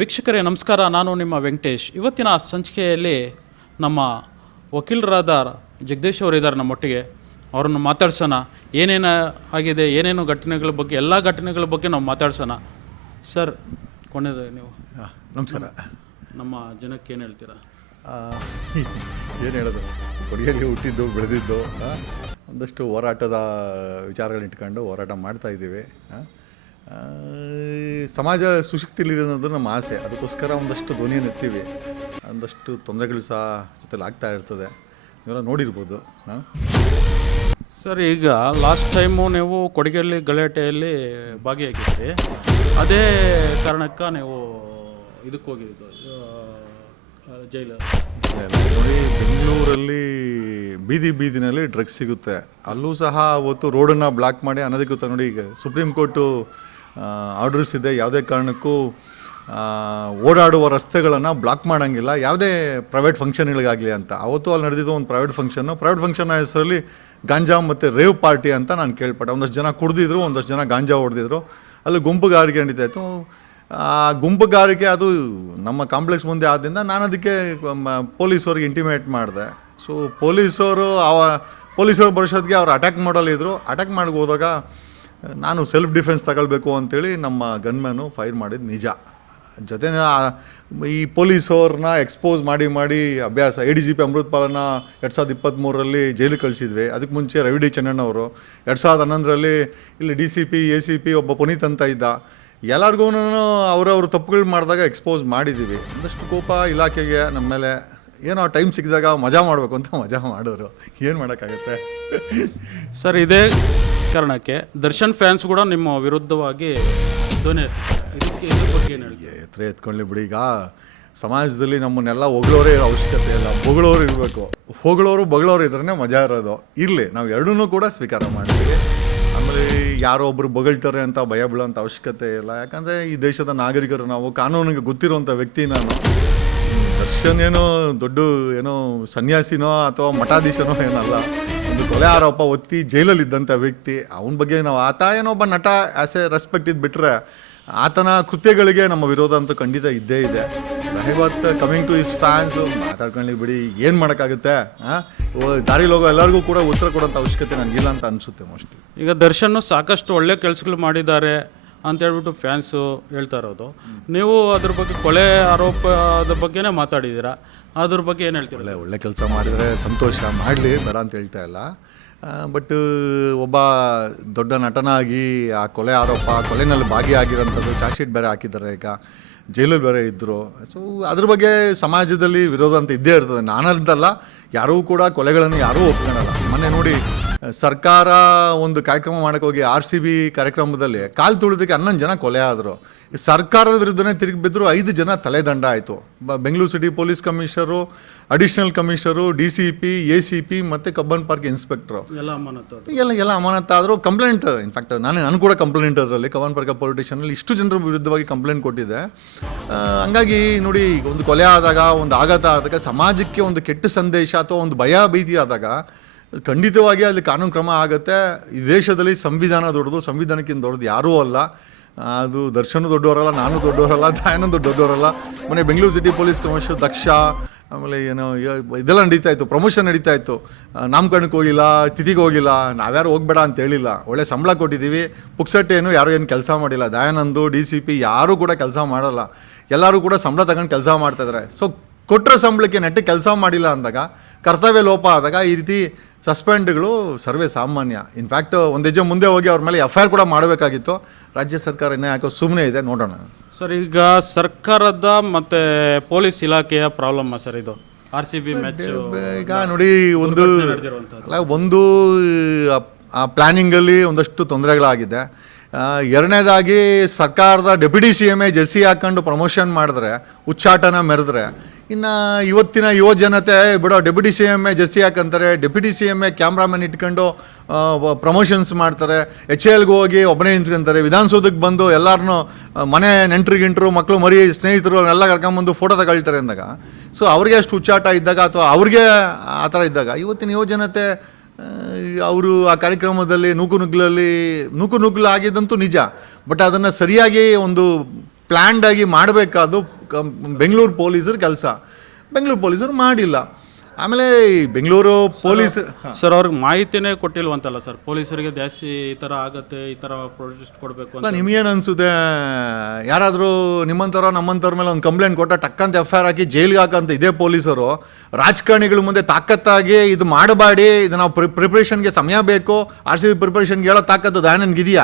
ವೀಕ್ಷಕರೇ ನಮಸ್ಕಾರ, ನಾನು ನಿಮ್ಮ ವೆಂಕಟೇಶ್. ಇವತ್ತಿನ ಸಂಚಿಕೆಯಲ್ಲಿ ನಮ್ಮ ವಕೀಲರಾದ ಜಗದೀಶ್ ಅವರು ಇದ್ದಾರೆ ನಮ್ಮೊಟ್ಟಿಗೆ. ಅವರನ್ನು ಮಾತಾಡ್ಸೋಣ. ಏನೇನು ಆಗಿದೆ, ಏನೇನು ಘಟನೆಗಳ ಬಗ್ಗೆ, ಎಲ್ಲ ಘಟನೆಗಳ ಬಗ್ಗೆ ನಾವು ಮಾತಾಡ್ಸೋಣ. ಸರ್, ಕೊನೆಯದು ನೀವು ನಮಸ್ಕಾರ. ನಮ್ಮ ಜನಕ್ಕೆ ಏನು ಹೇಳ್ತೀರಾ? ಏನು ಹೇಳೋದು, ಕೊಡಿಯಲ್ಲಿ ಹುಟ್ಟಿದ್ದು ಬೆಳೆದಿದ್ದು, ಒಂದಷ್ಟು ಹೋರಾಟದ ವಿಚಾರಗಳನ್ನ ಹೋರಾಟ ಮಾಡ್ತಾಯಿದ್ದೀವಿ. ಸಮಾಜ ಸುಶಕ್ತಿಲಿರೋದು ನಮ್ಮ ಆಸೆ. ಅದಕ್ಕೋಸ್ಕರ ಒಂದಷ್ಟು ಧ್ವನಿಯನ್ನು ಎತ್ತೀವಿ. ಒಂದಷ್ಟು ತೊಂದರೆಗಳು ಸಹ ಜೊತೆಲಿ ಆಗ್ತಾ ಇರ್ತದೆ, ನೀವೆಲ್ಲ ನೋಡಿರ್ಬೋದು. ಸರ್, ಈಗ ಲಾಸ್ಟ್ ಟೈಮು ನೀವು ಕೊಡಗಲ್ಲಿ ಗಲಾಟೆಯಲ್ಲಿ ಭಾಗಿಯಾಗಿದ್ರಿ. ಅದೇ ಕಾರಣಕ್ಕೆ ನೀವು ಇದಕ್ಕೆ ಹೋಗಿದ್ದು ಜೈಲು. ನೋಡಿ, ಬೆಂಗಳೂರಲ್ಲಿ ಬೀದಿನಲ್ಲಿ ಡ್ರಗ್ಸ್ ಸಿಗುತ್ತೆ. ಅಲ್ಲೂ ಸಹ ಅವತ್ತು ರೋಡನ್ನು ಬ್ಲಾಕ್ ಮಾಡಿ ಅನಧಿಕೃತ. ನೋಡಿ, ಈಗ ಸುಪ್ರೀಂ ಕೋರ್ಟು ಆರ್ಡರ್ಸ್ ಇದೆ, ಯಾವುದೇ ಕಾರಣಕ್ಕೂ ಓಡಾಡುವ ರಸ್ತೆಗಳನ್ನು ಬ್ಲಾಕ್ ಮಾಡೋಂಗಿಲ್ಲ, ಯಾವುದೇ ಪ್ರೈವೇಟ್ ಫಂಕ್ಷನ್ಗಳಿಗಾಗಲಿ ಅಂತ. ಅವತ್ತು ಅಲ್ಲಿ ನಡೆದಿದ್ದು ಒಂದು ಪ್ರೈವೇಟ್ ಫಂಕ್ಷನ್ ಹೆಸರಲ್ಲಿ ಗಾಂಜಾ ಮತ್ತು ರೇವ್ ಪಾರ್ಟಿ ಅಂತ ನಾನು ಕೇಳ್ಪಟ್ಟೆ. ಒಂದಷ್ಟು ಜನ ಕುಡಿದಿದ್ರು, ಒಂದಷ್ಟು ಜನ ಗಾಂಜಾ ಹೊಡೆದಿದ್ರು. ಅಲ್ಲಿ ಗುಂಪುಗಾರಿಕೆ ನಡೀತಾ ಇತ್ತು. ಆ ಗುಂಪುಗಾರಿಕೆ ಅದು ನಮ್ಮ ಕಾಂಪ್ಲೆಕ್ಸ್ ಮುಂದೆ ಆದ್ದರಿಂದ ನಾನು ಅದಕ್ಕೆ ಪೊಲೀಸವ್ರಿಗೆ ಇಂಟಿಮೇಟ್ ಮಾಡಿದೆ. ಸೊ ಪೊಲೀಸರು ಬರೋಷ್ಟೊತ್ತಿಗೆ ಅವ್ರು ಅಟ್ಯಾಕ್ ಮಾಡೋಲ್ಲಿದ್ದರು. ಅಟ್ಯಾಕ್ ಮಾಡಿ ಹೋದಾಗ ನಾನು ಸೆಲ್ಫ್ ಡಿಫೆನ್ಸ್ ತಗೊಳ್ಬೇಕು ಅಂತೇಳಿ ನಮ್ಮ ಗನ್ಮ್ಯಾನು ಫೈರ್ ಮಾಡಿದ್ದು ನಿಜ. ಜೊತೆ ಈ ಪೊಲೀಸವ್ರನ್ನ ಎಕ್ಸ್ಪೋಸ್ ಮಾಡಿ ಅಭ್ಯಾಸ. ADGP ಅಮೃತ್ಪಾಲನ 2023ರಲ್ಲಿ ಜೈಲಿಗೆ ಕಳಿಸಿದ್ವಿ. ಅದಕ್ಕೆ ಮುಂಚೆ ರವಿ ಡಿ ಚೆನ್ನಣ್ಣವರು 2011ರಲ್ಲಿ ಇಲ್ಲಿ DCP ACP ಒಬ್ಬ ಪುನೀತ್ ಅಂತ ಇದ್ದ. ಎಲ್ಲರಿಗೂ ಅವರವ್ರ ತಪ್ಪುಗಳು ಮಾಡಿದಾಗ ಎಕ್ಸ್ಪೋಸ್ ಮಾಡಿದ್ದೀವಿ. ಒಂದಷ್ಟು ಕೋಪ ಇಲಾಖೆಗೆ ನಮ್ಮ ಮೇಲೆ. ಏನೋ ಟೈಮ್ ಸಿಕ್ಕಿದಾಗ ಮಜಾ ಮಾಡಬೇಕು ಅಂತ ಮಜಾ ಮಾಡಿದ್ರು. ಏನು ಮಾಡೋಕ್ಕಾಗತ್ತೆ ಸರ್? ಇದೇ ಕಾರಣಕ್ಕೆ ದರ್ಶನ್ ಫ್ಯಾನ್ಸ್ ಕೂಡ ನಿಮ್ಮ ವಿರುದ್ಧವಾಗಿ ಧ್ವನಿ ಇದಕ್ಕೆ ಇದ್ರ ಬಗ್ಗೆ ಏನು ಹೇಳಿ? ಎತ್ತರ ಎತ್ಕೊಳ್ಳಿ ಬಿಡಿ. ಈಗ ಸಮಾಜದಲ್ಲಿ ನಮ್ಮನ್ನೆಲ್ಲ ಹೊಗಳೋರೇ ಅವಶ್ಯಕತೆ ಇಲ್ಲ, ಬೊಗಳೋರು ಇರಬೇಕು. ಬೊಗಳೋರು ಇದ್ರೇ ಮಜಾ ಇರೋದು. ಇರಲಿ, ನಾವು ಎರಡನ್ನೂ ಕೂಡ ಸ್ವೀಕಾರ ಮಾಡ್ತೀವಿ. ಆಮೇಲೆ ಯಾರೋ ಒಬ್ಬರು ಬೊಗಳ್ತಾರೆ ಅಂತ ಭಯ ಬೀಳೋಂಥ ಅವಶ್ಯಕತೆ ಇಲ್ಲ. ಯಾಕಂದರೆ ಈ ದೇಶದ ನಾಗರಿಕರು ನಾವು, ಕಾನೂನಿಗೆ ಗೊತ್ತಿರುವಂಥ ವ್ಯಕ್ತಿ ನಾನು. ದರ್ಶನ್ ಏನೋ ಸನ್ಯಾಸಿನೋ ಅಥವಾ ಮಠಾಧೀಶನೋ ಏನಲ್ಲ. ಒಂದು ಕೊಲೆ ಆರೋಪ ಒತ್ತಿ ಜೈಲಲ್ಲಿದ್ದಂಥ ವ್ಯಕ್ತಿ. ಅವನ ಬಗ್ಗೆ ನಾವು, ಆತ ಏನೊಬ್ಬ ನಟ ಆ್ಯಸ್ ಎ ರೆಸ್ಪೆಕ್ಟ್ ಇದು ಬಿಟ್ಟರೆ, ಆತನ ಕೃತ್ಯಗಳಿಗೆ ನಮ್ಮ ವಿರೋಧ ಅಂತೂ ಖಂಡಿತ ಇದ್ದೇ ಇದೆ. ರಹಿವತ್ ಕಮಿಂಗ್ ಟು ಹಿಸ್ ಫ್ಯಾನ್ಸು ಮಾತಾಡ್ಕೊಳ್ಳಿ ಬಿಡಿ, ಏನು ಮಾಡೋಕ್ಕಾಗುತ್ತೆ? ದಾರಿಲಿ ಹೋಗೋ ಎಲ್ಲರಿಗೂ ಕೂಡ ಉತ್ತರ ಕೊಡೋಂಥ ಅವಶ್ಯಕತೆ ನನಗಿಲ್ಲ ಅಂತ ಅನಿಸುತ್ತೆ ಮೋಸ್ಟ್ಲಿ. ಈಗ ದರ್ಶನ್ ಸಾಕಷ್ಟು ಒಳ್ಳೆ ಕೆಲಸಗಳು ಮಾಡಿದ್ದಾರೆ ಅಂತ ಹೇಳ್ಬಿಟ್ಟು ಫ್ಯಾನ್ಸು ಹೇಳ್ತಾ ಇರೋದು. ನೀವು ಅದ್ರ ಬಗ್ಗೆ ಕೊಲೆ ಆರೋಪದ ಬಗ್ಗೆನೇ ಮಾತಾಡಿದ್ದೀರಾ, ಅದ್ರ ಬಗ್ಗೆ ಏನು ಹೇಳ್ತೀರಾ? ಒಳ್ಳೆ ಕೆಲಸ ಮಾಡಿದರೆ ಸಂತೋಷ, ಮಾಡಲಿ, ಬೇಡ ಅಂತ ಹೇಳ್ತಾ ಇಲ್ಲ. ಬಟ್ ಒಬ್ಬ ದೊಡ್ಡ ನಟನಾಗಿ ಆ ಕೊಲೆನಲ್ಲಿ ಭಾಗಿಯಾಗಿರೋಂಥದ್ದು ಚಾರ್ಜ್ ಶೀಟ್ ಬೇರೆ ಹಾಕಿದ್ದಾರೆ. ಈಗ ಜೈಲಲ್ಲಿ ಬೇರೆ ಇದ್ದರು. ಸೊ ಅದ್ರ ಬಗ್ಗೆ ಸಮಾಜದಲ್ಲಿ ವಿರೋಧ ಅಂತ ಇದ್ದೇ ಇರ್ತದೆ. ನಾನಂತಲ್ಲ, ಯಾರೂ ಕೂಡ ಕೊಲೆಗಳನ್ನು ಯಾರೂ ಒಪ್ಕೊಳ್ಳಲ್ಲ. ಮೊನ್ನೆ ನೋಡಿ, ಸರ್ಕಾರ ಒಂದು ಕಾರ್ಯಕ್ರಮ ಮಾಡೋಕ್ಕೆ ಹೋಗಿ RCB ಕಾರ್ಯಕ್ರಮದಲ್ಲಿ ಕಾಲು ತುಳಿದಕ್ಕೆ 11 ಜನ ಕೊಲೆ ಆದರು. ಸರ್ಕಾರದ ವಿರುದ್ಧನೇ ತಿರುಗಿ ಬಿದ್ದರು. 5 ಜನ ತಲೆದಂಡ ಆಯಿತು. Bengaluru city police commissioner, additional commissioner, DCP ACP ಮತ್ತು ಕಬ್ಬನ್ ಪಾರ್ಕ್ ಇನ್ಸ್ಪೆಕ್ಟ್ರು ಎಲ್ಲ ಅಮಾನತಾದರು. ಕಂಪ್ಲೇಂಟ್, ಇನ್ಫ್ಯಾಕ್ಟ್ ನಾನು ಕೂಡ ಕಂಪ್ಲೇಂಟ್ ಅದರಲ್ಲಿ ಕಬ್ಬನ್ ಪಾರ್ಕ್ ಪೊಲಿಟಿಷನಲ್ಲಿ ಇಷ್ಟು ಜನರ ವಿರುದ್ಧವಾಗಿ ಕಂಪ್ಲೇಂಟ್ ಕೊಟ್ಟಿದ್ದೆ. ಹಂಗಾಗಿ ನೋಡಿ, ಒಂದು ಕೊಲೆ ಆದಾಗ, ಒಂದು ಆಘಾತ ಆದಾಗ, ಸಮಾಜಕ್ಕೆ ಒಂದು ಕೆಟ್ಟ ಸಂದೇಶ ಅಥವಾ ಒಂದು ಭಯ ಭೀತಿ ಆದಾಗ ಖಂಡಿತವಾಗಿ ಅಲ್ಲಿ ಕಾನೂನು ಕ್ರಮ ಆಗುತ್ತೆ. ಈ ದೇಶದಲ್ಲಿ ಸಂವಿಧಾನ ದೊಡ್ಡದು, ಸಂವಿಧಾನಕ್ಕಿಂತ ದೊಡ್ಡದು ಯಾರೂ ಅಲ್ಲ. ಅದು ದರ್ಶನ ದೊಡ್ಡವರಲ್ಲ, ನಾನು ದೊಡ್ಡವರಲ್ಲ, ದಯಾನಂದ್ ದೊಡ್ಡವರಲ್ಲ. ಮೊನ್ನೆ ಬೆಂಗಳೂರು ಸಿಟಿ ಪೊಲೀಸ್ ಕಮಿಷನರ್ ದಕ್ಷ, ಆಮೇಲೆ ಇದೆಲ್ಲ ನಡೀತಾ ಇತ್ತು, ಪ್ರಮೋಷನ್ ನಡೀತಾ ಇತ್ತು. ನಾಮಕರಣಕ್ಕೆ ಹೋಗಿಲ್ಲ, ತಿಥಿಗೆ ಹೋಗಿಲ್ಲ. ನಾವ್ಯಾರು ಹೋಗ್ಬೇಡ ಅಂತ ಹೇಳಿಲ್ಲ. ಒಳ್ಳೆ ಸಂಬಳ ಕೊಟ್ಟಿದ್ದೀವಿ. ಪುಕ್ಸಟ್ಟೇನು ಯಾರು ಏನು ಕೆಲಸ ಮಾಡಿಲ್ಲ. ದಯಾನಂದು DCP ಯಾರೂ ಕೂಡ ಕೆಲಸ ಮಾಡಲ್ಲ. ಎಲ್ಲರೂ ಕೂಡ ಸಂಬಳ ತಗೊಂಡು ಕೆಲಸ ಮಾಡ್ತಾಯಿದ್ದಾರೆ. ಸೊ ಕೊಟ್ಟರೆ ಸಂಬಳಕ್ಕೆ ನೆಟ್ಟಿಗೆ ಕೆಲಸ ಮಾಡಿಲ್ಲ ಅಂದಾಗ, ಕರ್ತವ್ಯ ಲೋಪ ಆದಾಗ ಈ ರೀತಿ ಸಸ್ಪೆಂಡ್ಗಳು ಸರ್ವೇ ಸಾಮಾನ್ಯ. ಇನ್ಫ್ಯಾಕ್ಟ್ ಒಂದು ಹೆಜ್ಜೆ ಮುಂದೆ ಹೋಗಿ ಅವ್ರ ಮೇಲೆ FIR ಕೂಡ ಮಾಡಬೇಕಾಗಿತ್ತು. ರಾಜ್ಯ ಸರ್ಕಾರ ಇನ್ನೂ ಯಾಕೋ ಸುಮ್ಮನೆ ಇದೆ, ನೋಡೋಣ. ಸರ್, ಈಗ ಸರ್ಕಾರದ ಮತ್ತು ಪೊಲೀಸ್ ಇಲಾಖೆಯ ಪ್ರಾಬ್ಲಮ್ಮ ಸರ್ ಇದು RCB ಮ್ಯಾಚ್? ಈಗ ನೋಡಿ, ಒಂದು ಪ್ಲ್ಯಾನಿಂಗಲ್ಲಿ ಒಂದಷ್ಟು ತೊಂದರೆಗಳಾಗಿದೆ. ಎರಡನೇದಾಗಿ ಸರ್ಕಾರದ ಡೆಪ್ಯೂಟಿ CM ಜೆರ್ಸಿ ಹಾಕ್ಕೊಂಡು ಪ್ರಮೋಷನ್ ಮಾಡಿದ್ರೆ, ಉಚ್ಚಾಟನ ಮೆರೆದ್ರೆ, ಇನ್ನು ಇವತ್ತಿನ ಯುವ ಜನತೆ ಬಿಡೋ ಡೆಪ್ಯೂಟಿ CM ಜೆರ್ಸಿ ಹಾಕಂತಾರೆ, ಡೆಪ್ಯೂಟಿ CM ಕ್ಯಾಮ್ರಾಮನ್ ಇಟ್ಕೊಂಡು ಪ್ರಮೋಷನ್ಸ್ ಮಾಡ್ತಾರೆ, HLಗೆ ಹೋಗಿ ಒಬ್ಬನೇ ನಿಂತ್ಕೊಂತಾರೆ, ವಿಧಾನಸೌಧಕ್ಕೆ ಬಂದು ಎಲ್ಲರನ್ನೂ ಮನೆ ನೆಂಟ್ರಿಗಿಂಟ್ರು, ಮಕ್ಕಳು ಮರಿ ಸ್ನೇಹಿತರು ಎಲ್ಲ ಕರ್ಕೊಂಬಂದು ಫೋಟೋ ತಗೊಳ್ತಾರೆ ಅಂದಾಗ, ಸೊ ಅವ್ರಿಗೆ ಅಷ್ಟು ಹುಚ್ಚಾಟ ಇದ್ದಾಗ ಅಥವಾ ಅವ್ರಿಗೆ ಆ ಥರ ಇದ್ದಾಗ ಇವತ್ತಿನ ಯುವ ಜನತೆ ಅವರು ಆ ಕಾರ್ಯಕ್ರಮದಲ್ಲಿ ನೂಕು ನುಗ್ಗಲು ಆಗಿದ್ದಂತೂ ನಿಜ. ಬಟ್ ಅದನ್ನು ಸರಿಯಾಗಿ ಒಂದು ಪ್ಲ್ಯಾಂಡಾಗಿ ಮಾಡಬೇಕಾದ್ದು ಬೆಂಗಳೂರು ಪೊಲೀಸರ ಕೆಲಸ. ಬೆಂಗಳೂರು ಪೊಲೀಸರು ಮಾಡಿಲ್ಲ. ಆಮೇಲೆ ಈ ಬೆಂಗಳೂರು ಪೊಲೀಸ್ ಸರ್ ಅವ್ರಿಗೆ ಮಾಹಿತಿನೇ ಕೊಟ್ಟಿಲ್ವಂತಲ್ಲ ಸರ್, ಪೊಲೀಸರಿಗೆ ಜಾಸ್ತಿ ಈ ಥರ ಆಗತ್ತೆ, ಈ ಥರ ಪ್ರೊಟೆಸ್ಟ್ ಕೊಡಬೇಕು ಅಂತ. ಅಲ್ಲ, ನಿಮಗೇನು ಅನಿಸುತ್ತೆ? ಯಾರಾದರೂ ನಿಮ್ಮಂಥವ್ರ ನಮ್ಮಂಥವ್ರ ಮೇಲೆ ಒಂದು ಕಂಪ್ಲೇಂಟ್ ಕೊಟ್ಟ ಟಕ್ಕಂತ FIR ಹಾಕಿ ಜೈಲಿಗೆ ಹಾಕಂತ ಇದೇ ಪೊಲೀಸರು ರಾಜಕಾರಣಿಗಳ ಮುಂದೆ ತಾಕತ್ತಾಗಿ ಇದು ಮಾಡಬೇಡಿ, ಇದು ನಾವು ಪ್ರಿಪ್ರೇಷನ್ಗೆ ಸಮಯ ಬೇಕು, RCB ಪ್ರಿಪ್ರೇಷನ್ಗೆ ಹೇಳೋ ತಾಕತ್ತು ನನಗಿದೆಯಾ?